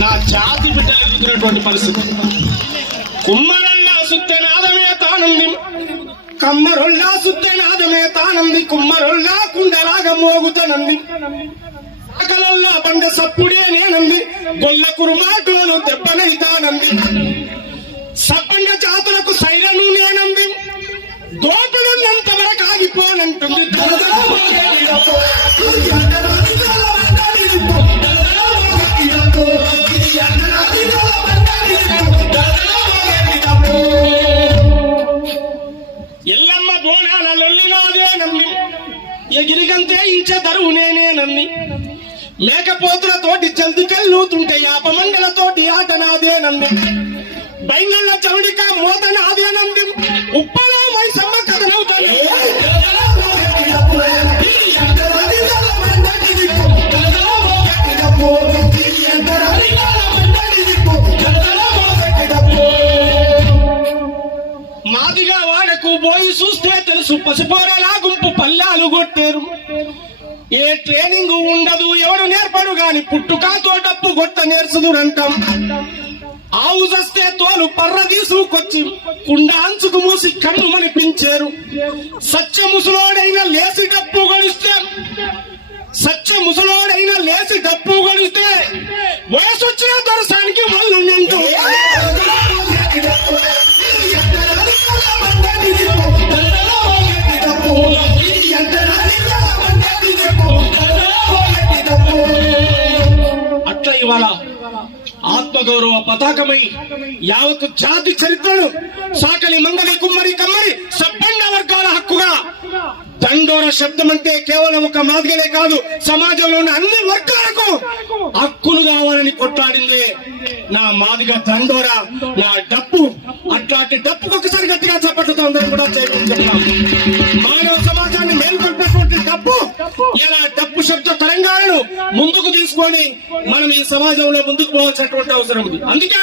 నా జాతి బిడ్డ ఎదుగుతున్నటువంటి పరిస్థితి. కుమ్మరల్లా సుత్తెనాదమే తానంది, కమ్మరొల్లా సుత్తెనాదమే తానంది, కుమ్మరొల్లా కుండలాగా మోగుతనంది, సకలల్లా బండ సప్పుడే నేనంది, గొల్ల కురుమాటోను దెబ్బనైతానంది, సబ్బండ జాతులకు సైరను నేనంది, దోపిడున్నంత వరకు ఆగిపోనంటుంది. ఎల్లమ్మ బోనాల లొల్లినాదేనంది, ఎగిరిగంతే ఇంచ దరువు నేనేనంది, మేకపోతులతోటి జంతికెళ్ళుతుంటే యాపమండలతోటి ఆట నాదేనంది, బైంగళ్ళ చౌడిక మోత నాదేనంది, ఉప్పలో మైసమ్మ కథనవుతాను. మాదిగా వాడకు పోయి చూస్తే తెలుసు, పసుపోరలా గుంపు పల్లాలు కొట్టారు. ఏ ట్రైనింగ్ ఉండదు, ఎవడు నేర్పడు గాని పుట్టుకాతో డప్పు కొట్ట నేర్చుదురంటాం. ఆవు చస్తే తోలు పర్ర తీసుకొచ్చి కుండ అంచుకు మూసి కన్ను మనిపించారు. సత్య ముసలోడైన లేచి డప్పు గడిస్తే, సత్య ముసలోడైన లేచి డప్పు గడిస్తే వయసొచ్చిన దొరసానికి వాళ్ళు నిండు. అట్లా ఇవాళ ఆత్మగౌరవ పతాకమై యావత్ జాతి చరిత్రను సాకలి మంగలి కుమ్మరి కమ్మరి సబ్బండ వర్గాల హక్కుగా దండోర శబ్దం అంటే కేవలం ఒక మాదిగనే కాదు, సమాజంలో ఉన్న అన్ని వర్గాలకు హక్కులు కావాలని కొట్లాడింది నా మాదిగ దండోర, నా డప్పు. అట్లాంటి డప్పుకు ఒకసారి గట్టిగా చప్పట్లతో అందరూ కూడా చేయించుకుంటాం. మానవ సమాజాన్ని మేల్కొల్పేటువంటి డప్పు ఇలా డప్పు శబ్ద తెలంగాణను ముందుకు తీసుకొని మనం ఈ సమాజంలో ముందుకు పోవాల్సినటువంటి అవసరం ఉంది. అందుకే